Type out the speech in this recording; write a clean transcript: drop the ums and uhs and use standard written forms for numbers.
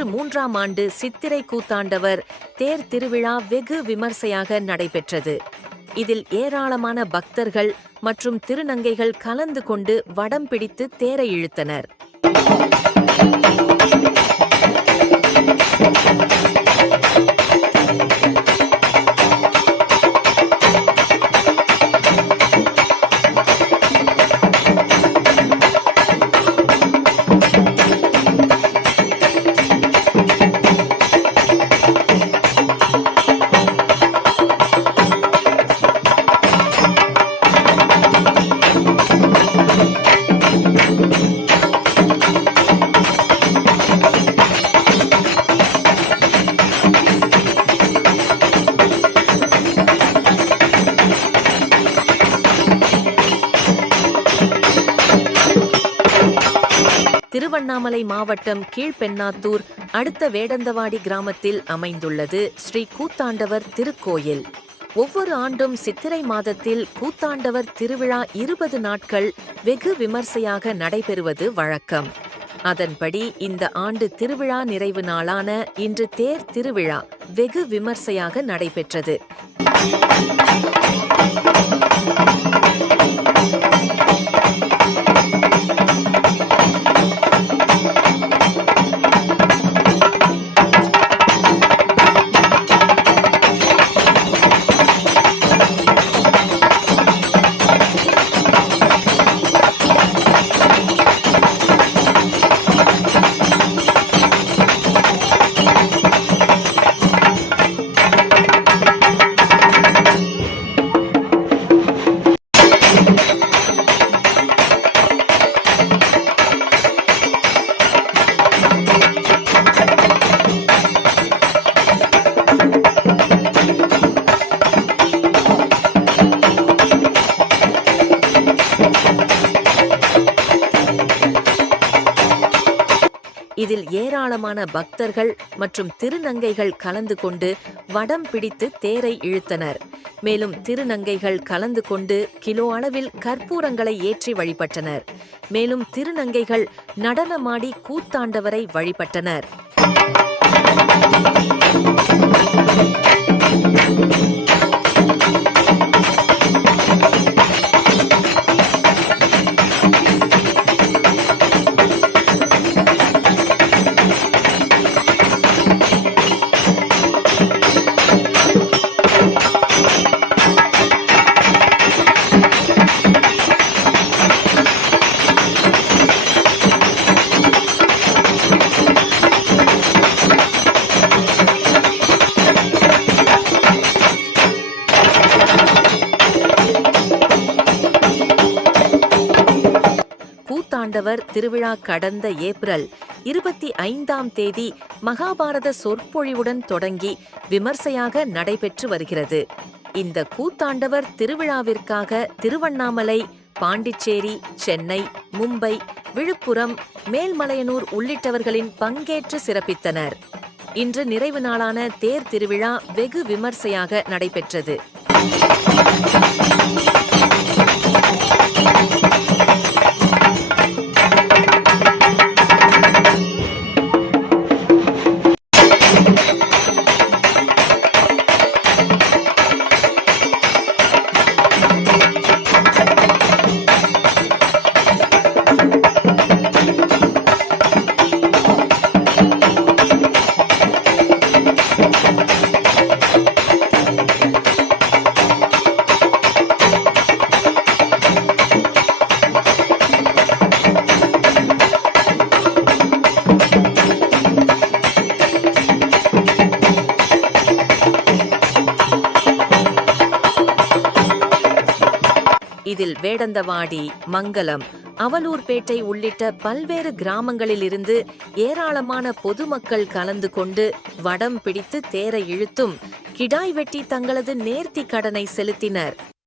2003ஆம் ஆண்டு சித்திரை கூத்தாண்டவர் தேர் திருவிழா வெகு விமர்சையாக நடைபெற்றது. இதில் ஏராளமான பக்தர்கள் மற்றும் திருநங்கைகள் கலந்து கொண்டு வடம் பிடித்து தேரை இழுத்தனர். திருவண்ணாமலை மாவட்டம் கீழ்பெண்ணாத்தூர் அடுத்த வேடந்தவாடி கிராமத்தில் அமைந்துள்ளது ஸ்ரீ கூத்தாண்டவர் திருக்கோயில். ஒவ்வொரு ஆண்டும் சித்திரை மாதத்தில் கூத்தாண்டவர் திருவிழா 20 நாட்கள் வெகு விமர்சையாக நடைபெறுவது வழக்கம். அதன்படி இந்த ஆண்டு திருவிழா நிறைவு நாளான இன்று தேர் திருவிழா வெகு விமர்சையாக நடைபெற்றது. இதில் ஏராளமான பக்தர்கள் மற்றும் திருநங்கைகள் கலந்து கொண்டு வடம் பிடித்து தேரை இழுத்தனர். மேலும் திருநங்கைகள் கலந்து கொண்டு கிலோ அளவில் கற்பூரங்களை ஏற்றி வழிபட்டனர். மேலும் திருநங்கைகள் நடனமாடி கூத்தாண்டவரை வழிபட்டனர். கூத்தாண்டவர் திருவிழா கடந்த ஏப்ரல் 25ஆம் தேதி மகாபாரத சொற்பொழிவுடன் தொடங்கி விமர்சையாக நடைபெற்று வருகிறது. இந்த கூத்தாண்டவர் திருவிழாவிற்காக திருவண்ணாமலை, பாண்டிச்சேரி, சென்னை, மும்பை, விழுப்புரம், மேல்மலையனூர் உள்ளிட்டவர்களின் பங்கேற்று சிறப்பித்தனர். இன்று நிறைவு நாளான தேர் திருவிழா வெகு விமர்சையாக நடைபெற்றது. இதில் வேடந்தவாடி, மங்கலம், அவலூர்பேட்டை உள்ளிட்ட பல்வேறு கிராமங்களிலிருந்து ஏராளமான பொதுமக்கள் கலந்து கொண்டு வடம் பிடித்து தேரை இழுத்தும் கிடாய் வெட்டி தங்களது நேர்த்தி கடனை செலுத்தினர்.